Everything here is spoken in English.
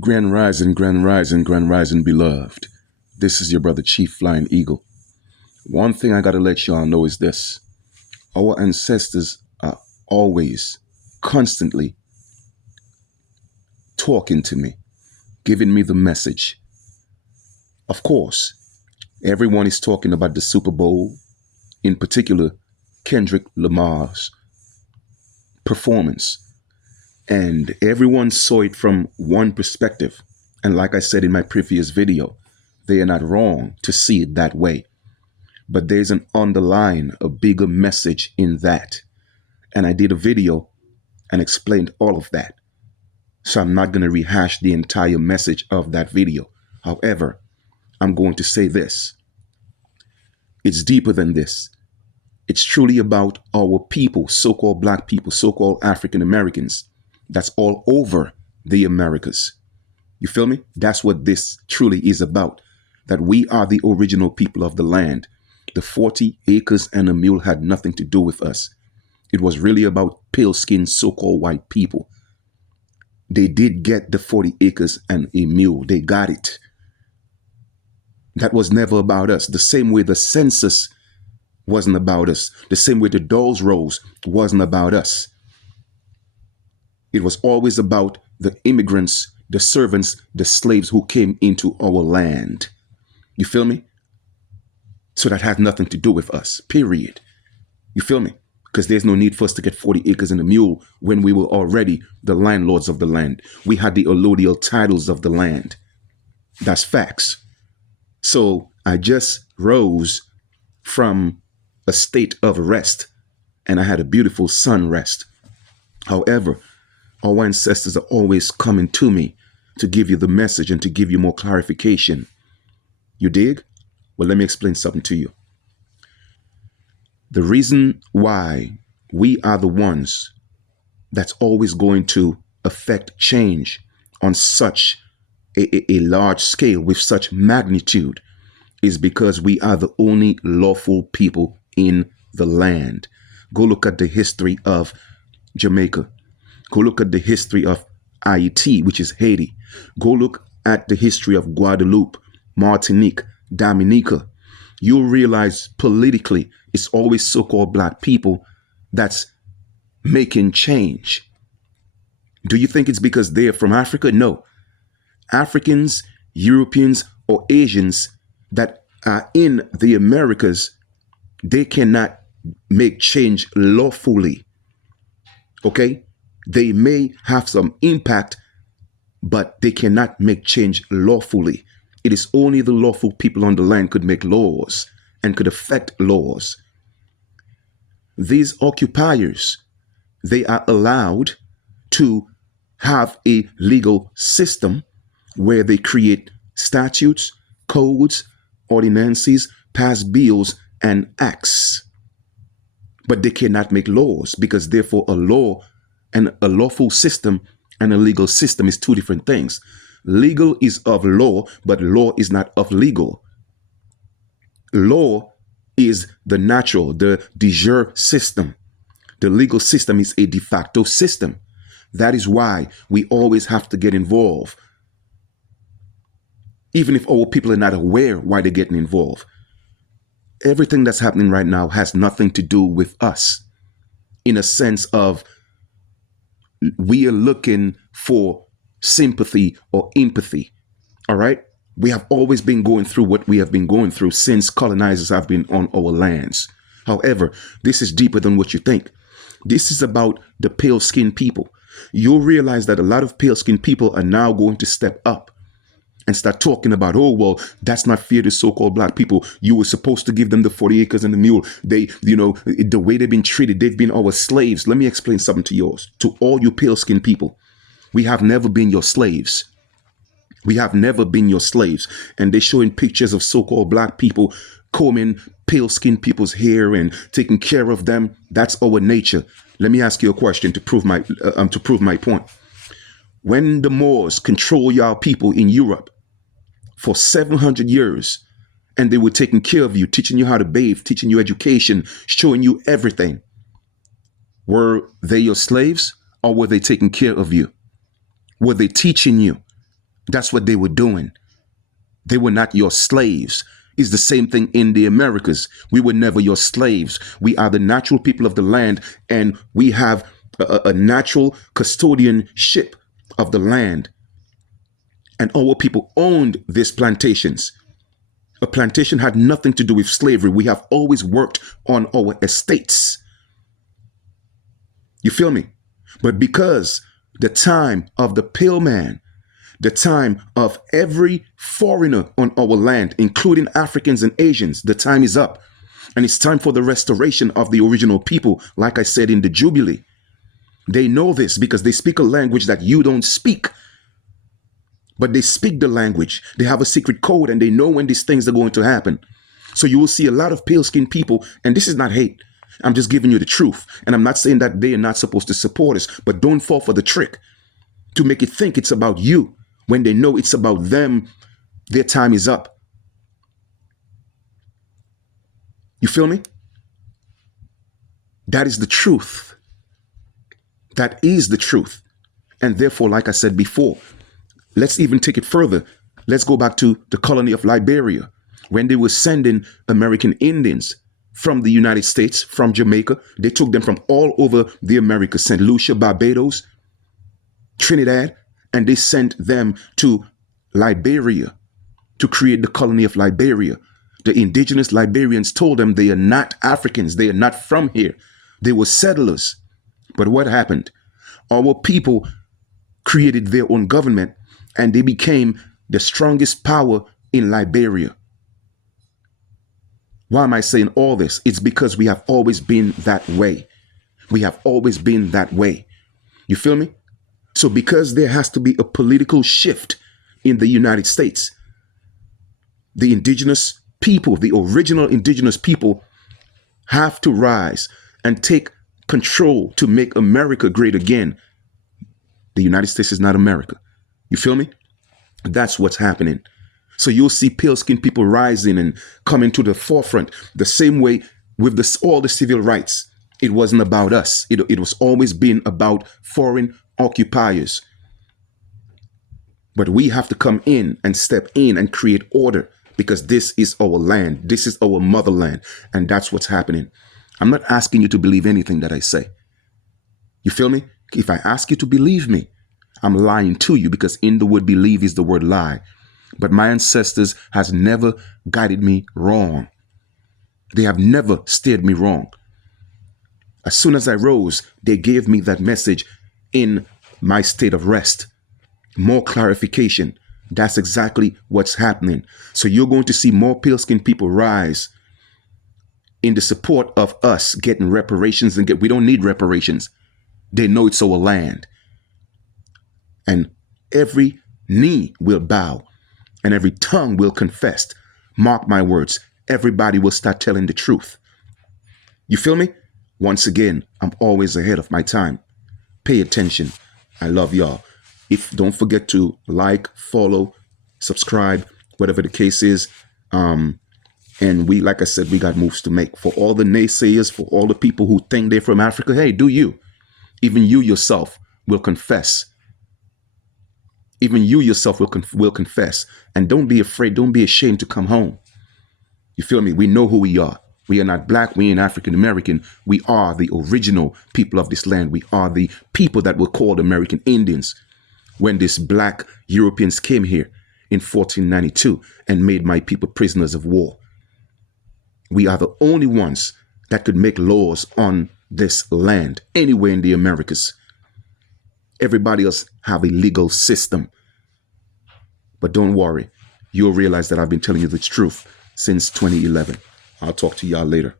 Grand Rising, Grand Rising, Grand Rising, beloved. This is your brother Chief Flying Eagle. One thing I gotta let y'all know is this. Our ancestors are always, constantly talking to me, giving me the message. Of course, everyone is talking about the Super Bowl, in particular, Kendrick Lamar's performance. And everyone saw it from one perspective. And like I said in my previous video, they are not wrong to see it that way. But there's an underlying, a bigger message in that. And I did a video and explained all of that. So I'm not going to rehash the entire message of that video. However, I'm going to say this. It's deeper than this. It's truly about our people, so-called black people, so-called African Americans. That's all over the Americas. You feel me? That's what this truly is about. That we are the original people of the land. The 40 acres and a mule had nothing to do with us. It was really about pale-skinned so-called white people. They did get the 40 acres and a mule. They got it. That was never about us. The same way the census wasn't about us. The same way the dolls rose wasn't about us. It was always about the immigrants, the servants, the slaves who came into our land. You feel me? So that has nothing to do with us, period. You feel me? Because there's no need for us to get 40 acres and a mule when we were already the landlords of the land. We had the allodial titles of the land. That's facts. So I just rose from a state of rest and I had a beautiful sun rest. However, our ancestors are always coming to me to give you the message and to give you more clarification. You dig? Well, let me explain something to you. The reason why we are the ones that's always going to affect change on such a large scale with such magnitude is because we are the only lawful people in the land. Go look at the history of Jamaica. Go look at the history of Haiti, which is Haiti. Go look at the history of Guadeloupe, Martinique, Dominica. You'll realize politically it's always so-called black people that's making change. Do you think it's because they're from Africa? No. Africans, Europeans, or Asians that are in the Americas, they cannot make change lawfully. Okay? They may have some impact, but they cannot make change lawfully. It is only the lawful people on the land could make laws and could affect laws. These occupiers, they are allowed to have a legal system where they create statutes, codes, ordinances, pass bills, and acts. But they cannot make laws because therefore a law and a lawful system and a legal system is two different things. Legal is of law, but law is not of legal. Law is the natural, the de jure system. The legal system is a de facto system. That is why we always have to get involved. Even if our people are not aware why they're getting involved. Everything that's happening right now has nothing to do with us. In a sense of we are looking for sympathy or empathy. All right? We have always been going through what we have been going through since colonizers have been on our lands. However, this is deeper than what you think. This is about the pale-skinned people. You'll realize that a lot of pale-skinned people are now going to step up and start talking about, oh, well, that's not fair to so-called black people. You were supposed to give them the 40 acres and the mule. They, the way they've been treated, they've been our slaves. Let me explain something to yours, to all you pale-skinned people. We have never been your slaves. We have never been your slaves. And they're showing pictures of so-called black people combing pale-skinned people's hair and taking care of them. That's our nature. Let me ask you a question to prove my point. When the Moors control y'all people in Europe for 700 years, and they were taking care of you, teaching you how to bathe, teaching you education, showing you everything, were they your slaves or were they taking care of you? Were they teaching you? That's what they were doing. They were not your slaves. It's the same thing in the Americas. We were never your slaves. We are the natural people of the land, and we have a natural custodianship of the land. And our people owned these plantations. A plantation had nothing to do with slavery. We have always worked on our estates. You feel me? But because the time of the pale man, the time of every foreigner on our land, including Africans and Asians, the time is up. And it's time for the restoration of the original people, like I said in the Jubilee. They know this because they speak a language that you don't speak. But they speak the language. They have a secret code, and they know when these things are going to happen. So you will see a lot of pale-skinned people, and this is not hate. I'm just giving you the truth. And I'm not saying that they are not supposed to support us, but don't fall for the trick to make it think it's about you when they know it's about them. Their time is up. You feel me? That is the truth. That is the truth. And therefore, like I said before, let's even take it further. Let's go back to the colony of Liberia, when they were sending American Indians from the United States, from Jamaica. They took them from all over the Americas, St. Lucia, Barbados, Trinidad, and they sent them to Liberia to create the colony of Liberia. The indigenous Liberians told them they are not Africans. They are not from here. They were settlers. But what happened? Our people created their own government, and they became the strongest power in Liberia. Why am I saying all this? It's because we have always been that way. We have always been that way. You feel me? So because there has to be a political shift in the United States, the indigenous people, the original indigenous people, have to rise and take control to make America great again. The United States is not America. You feel me? That's what's happening. So you'll see pale-skinned people rising and coming to the forefront the same way with all the civil rights. It wasn't about us. It was always been about foreign occupiers. But we have to come in and step in and create order, because this is our land. This is our motherland. And that's what's happening. I'm not asking you to believe anything that I say. You feel me? If I ask you to believe me, I'm lying to you, because in the word believe is the word lie. But my ancestors has never guided me wrong. They have never steered me wrong. As soon as I rose, they gave me that message in my state of rest. More clarification. That's exactly what's happening. So you're going to see more pale-skinned people rise in the support of us getting reparations. We don't need reparations. They know it's our land. And every knee will bow and every tongue will confess. Mark my words. Everybody will start telling the truth. You feel me? Once again, I'm always ahead of my time. Pay attention. I love y'all. Don't forget to like, follow, subscribe, whatever the case is. And like I said, we got moves to make. For all the naysayers, for all the people who think they're from Africa, hey, do you. Even you yourself will confess. Even you yourself will confess. And don't be afraid. Don't be ashamed to come home. You feel me? We know who we are. We are not black. We ain't African American. We are the original people of this land. We are the people that were called American Indians when these black Europeans came here in 1492 and made my people prisoners of war. We are the only ones that could make laws on this land anywhere in the Americas. Everybody else have a legal system. But don't worry. You'll realize that I've been telling you the truth since 2011. I'll talk to y'all later.